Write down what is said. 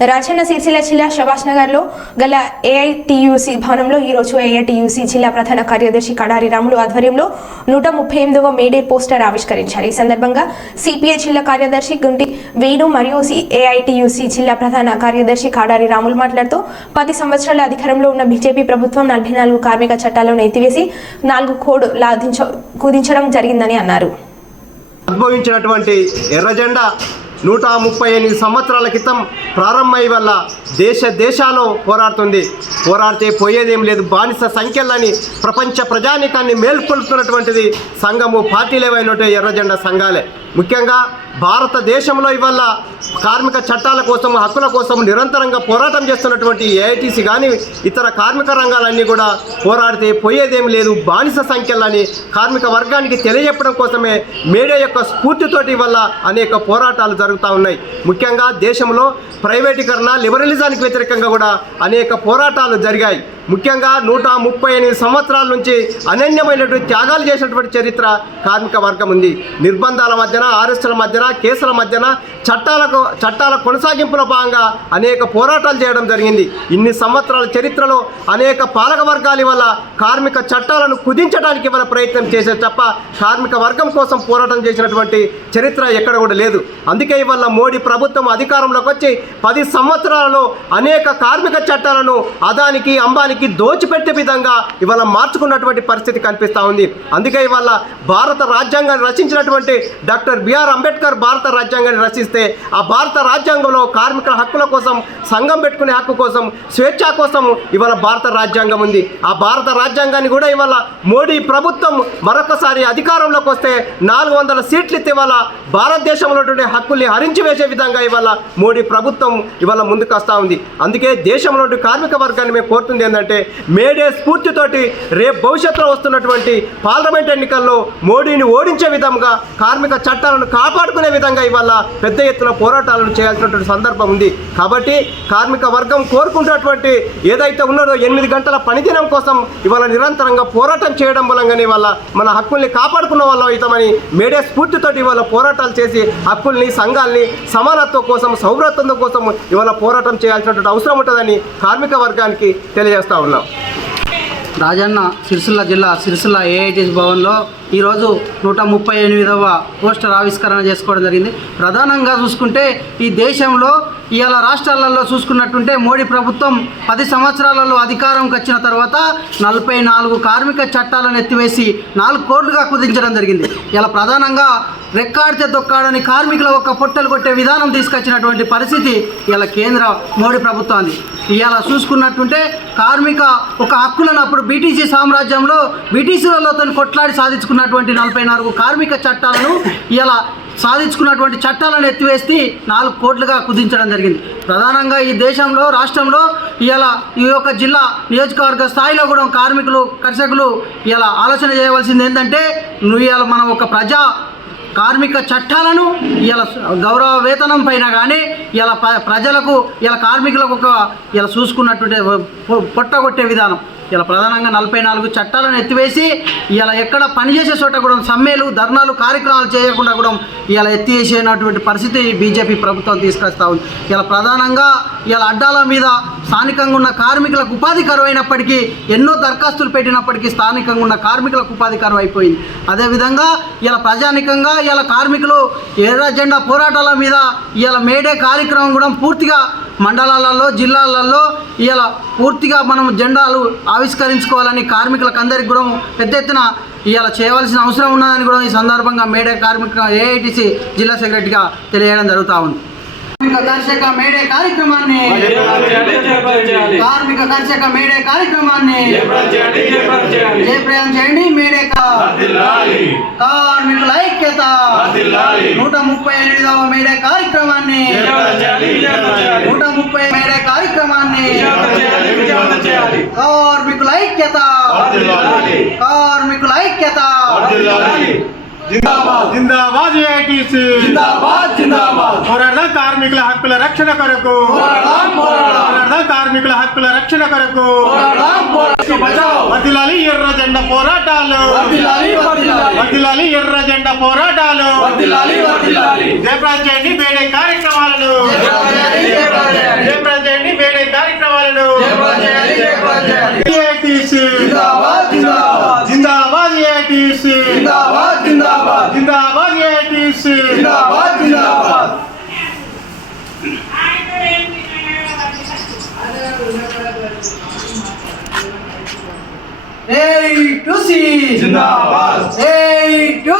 రాజన్న సిరిసిల్ల జిల్లా శభాష్ నగర్లో గల ఏఐటియుసి భవనంలో ఈరోజు ఏఐటియుసి జిల్లా ప్రధాన కార్యదర్శి కడారి రాములు ఆధ్వర్యంలో నూట ముప్పై ఎనిమిదవ మేడే పోస్టర్ ఆవిష్కరించారు. ఈ సందర్భంగా సిపిఐ జిల్లా కార్యదర్శి గుంటి వేణు మరియు ఏఐటియుసి జిల్లా ప్రధాన కార్యదర్శి కాడారి రాములు మాట్లాడుతూ పది సంవత్సరాల అధికారంలో ఉన్న బీజేపీ ప్రభుత్వం నలభై నాలుగు కార్మిక చట్టాలను ఎత్తివేసి నాలుగు కోడ్ లాధించ కుదించడం జరిగిందని అన్నారు. నూట ముప్పై ఎనిమిది సంవత్సరాల క్రితం ప్రారంభమై వల్ల దేశ దేశాల్లో పోరాడుతుంది. పోరాడితే పోయేదేం లేదు. బానిస సంఖ్యలని ప్రపంచ ప్రజానికాన్ని మేల్కొల్పుతున్నటువంటిది సంఘము పార్టీలు ఏవైనా జెండా సంఘాలే. ముఖ్యంగా భారతదేశంలో ఇవాళ కార్మిక చట్టాల కోసం హక్కుల కోసం నిరంతరంగా పోరాటం చేస్తున్నటువంటి ఏఐటీసీ కానీ ఇతర కార్మిక రంగాలన్నీ కూడా పోరాడితే పోయేదేం లేదు. బానిస సంఖ్యలని కార్మిక వర్గానికి తెలియజెప్పడం కోసమే మీడియా యొక్క స్ఫూర్తితోటి వల్ల అనేక పోరాటాలు జరుగుతూ ఉన్నాయి. ముఖ్యంగా దేశంలో ప్రైవేటీకరణ లిబరలిజానికి వ్యతిరేకంగా కూడా అనేక పోరాటాలు జరిగాయి. ముఖ్యంగా నూట ముప్పై ఎనిమిది సంవత్సరాల నుంచి అనన్యమైనటువంటి త్యాగాలు చేసినటువంటి చరిత్ర కార్మిక వర్గం ఉంది. నిర్బంధాల మధ్యన ఆర్ఎస్ల మధ్యన కేసుల మధ్యన చట్టాలకు చట్టాల కొనసాగింపులో భాగంగా అనేక పోరాటాలు చేయడం జరిగింది. ఇన్ని సంవత్సరాల చరిత్రలో అనేక పాలక వర్గాల వల్ల కార్మిక చట్టాలను కుదించడానికి వల్ల ప్రయత్నం చేసే తప్ప కార్మిక వర్గం కోసం పోరాటం చేసినటువంటి చరిత్ర ఎక్కడ కూడా లేదు. అందుకే ఇవాళ మోడీ ప్రభుత్వం అధికారంలోకి వచ్చి పది సంవత్సరాలలో అనేక కార్మిక చట్టాలను అదానికి అంబానికి దోచిపెట్టే విధంగా ఇవాళ మార్చుకున్నటువంటి పరిస్థితి కనిపిస్తూ ఉంది. అందుకే ఇవాళ భారత రాజ్యాంగాన్ని రచించినటువంటి డాక్టర్ బిఆర్ అంబేద్కర్ భారత రాజ్యాంగాన్ని రచిస్తే ఆ భారత రాజ్యాంగంలో కార్మికుల హక్కుల కోసం సంఘం పెట్టుకునే హక్కు కోసం స్వేచ్ఛ కోసం ఇవాళ భారత రాజ్యాంగం ఉంది. ఆ భారత రాజ్యాంగాన్ని కూడా ఇవాళ మోడీ ప్రభుత్వం మరొకసారి అధికారంలోకి వస్తే నాలుగు వందల సీట్లు ఇస్తే ఇవాళ భారతదేశంలో హక్కుల్ని హరించి వేసే విధంగా ఇవాళ మోడీ ప్రభుత్వం ఇవాళ ముందుకు వస్తూ ఉంది. అందుకే దేశంలో కార్మిక వర్గాన్ని మేము కోరుతుంది ఏంటంటే మేడే స్ఫూర్తితోటి రేపు భవిష్యత్తులో వస్తున్నటువంటి పార్లమెంట్ ఎన్నికల్లో మోడీని ఓడించే విధంగా కార్మిక చట్టాలను కాపాడుకునే విధంగా ఇవాళ పెద్ద ఎత్తున పోరాటాలను చేయాల్సినటువంటి సందర్భం ఉంది. కాబట్టి కార్మిక వర్గం కోరుకుంటున్నటువంటి ఏదైతే ఉన్నదో ఎనిమిది గంటల పనిదినం కోసం ఇవాళ నిరంతరంగా పోరాటం చేయడం మూలంగానే ఇవాళ మన హక్కుల్ని కాపాడుకున్న వాళ్ళం అవుతామని మేడే స్ఫూర్తితోటి ఇవాళ పోరాటాలు చేసి హక్కుల్ని సంఘాల్ని సమానత్వం కోసం సౌభ్రత్వం కోసం ఇవాళ పోరాటం చేయాల్సినటువంటి అవసరం ఉంటుందని కార్మిక వర్గానికి తెలియజేస్తాం ఉన్నాం. రాజన్న సిరిసిల్ల జిల్లా సిరిసిల్ల ఏఐటిఎస్ భవన్లో ఈరోజు నూట ముప్పై ఎనిమిదవ పోస్టర్ ఆవిష్కరణ చేసుకోవడం జరిగింది. ప్రధానంగా చూసుకుంటే ఈ దేశంలో ఇవాళ రాష్ట్రాలలో చూసుకున్నట్టుంటే మోడీ ప్రభుత్వం పది సంవత్సరాలలో అధికారంకి వచ్చిన తర్వాత నలభై నాలుగు కార్మిక చట్టాలను ఎత్తివేసి నాలుగు కోట్లుగా కుదించడం జరిగింది. ఇలా ప్రధానంగా రెక్కాడితే దొక్కాడని కార్మికుల ఒక పొట్టలు కొట్టే విధానం తీసుకొచ్చినటువంటి పరిస్థితి ఇలా కేంద్ర మోడీ ప్రభుత్వాన్ని ఇలా చూసుకున్నట్టుంటే కార్మిక ఒక హక్కులను అప్పుడు బీటీసీ సామ్రాజ్యంలో బ్రిటిషులతో కొట్లాడి తీసుకున్నటువంటి నలభై నాలుగు కార్మిక చట్టాలను ఇలా సాధించుకున్నటువంటి చట్టాలను ఎత్తివేసి నాలుగు కోట్లుగా కుదించడం జరిగింది. ప్రధానంగా ఈ దేశంలో రాష్ట్రంలో ఇలా ఈ యొక్క జిల్లా నియోజకవర్గ స్థాయిలో కూడా కార్మికులు కర్షకులు ఇలా ఆలోచన చేయవలసింది ఏంటంటే నువ్వు ఇలా మనం ఒక ప్రజా కార్మిక చట్టాలను ఇలా గౌరవ వేతనం పైన కానీ ఇలా ప్రజలకు ఇలా కార్మికులకు ఒక ఇలా చూసుకున్నటువంటి పొ- పొట్టగొట్టే విధానం. ఇలా ప్రధానంగా నలభై నాలుగు చట్టాలను ఎత్తివేసి ఇలా ఎక్కడ పనిచేసే చోట కూడా సమ్మెలు ధర్నాలు కార్యక్రమాలు చేయకుండా కూడా ఇలా ఎత్తివేసేటువంటి పరిస్థితి బీజేపీ ప్రభుత్వం తీసుకొస్తా ఉంది. ఇలా ప్రధానంగా ఇలా అడ్డాల మీద స్థానికంగా ఉన్న కార్మికులకు ఉపాధి కరువైనప్పటికీ ఎన్నో దరఖాస్తులు పెట్టినప్పటికీ స్థానికంగా ఉన్న కార్మికులకు ఉపాధి కరువు అయిపోయింది అదేవిధంగా ఇలా ప్రజానికంగా ఇలా కార్మికులు ఎర్ర జెండా పోరాటాల మీద ఇలా మేడే కార్యక్రమం కూడా పూర్తిగా మండలాలలో జిల్లాలలో ఇలా పూర్తిగా మనం జెండాలు ఆవిష్కరించుకోవాలని కార్మికులకు అందరికీ కూడా పెద్ద ఎత్తున ఇవాళ చేయవలసిన అవసరం ఉన్నదని కూడా ఈ సందర్భంగా మేడే కార్మిక ఏఐటిసి జిల్లా సెక్రటరీగా తెలియజేయడం జరుగుతూ ఉంది. కార్మిక కర్షక మేడే కార్యక్రమాన్ని కార్మిక కర్షక మేడే కార్యక్రమాన్ని జయప్రదం చేయండి మేడే కార్మికుల నూట ముప్పై ఎనిమిదవ మేడే కార్యక్రమాన్ని. నూట ముప్పై మేడే కార్యక్రమాన్ని. కార్మికుల ఐక్యత. కార్మికుల ఐక్యత. జిందాబాద్. జిందాబాద్ జిందాబాద్ కార్మికుల హక్కుల రక్షణ కొరకు. కార్మికుల హక్కుల రక్షణ కొరకు. పోరాడదాం వదిలాలి ఎర్ర జెండా పోరాటాలు. వదిలాలి ఎర్ర జెండా పోరాటాలు. జయప్రాజ్ చేయండి వేరే కార్యక్రమాలను జయప్రాజ్ చేయండి కార్యక్రమాలను এই টুসি জিন্দাবাদ এই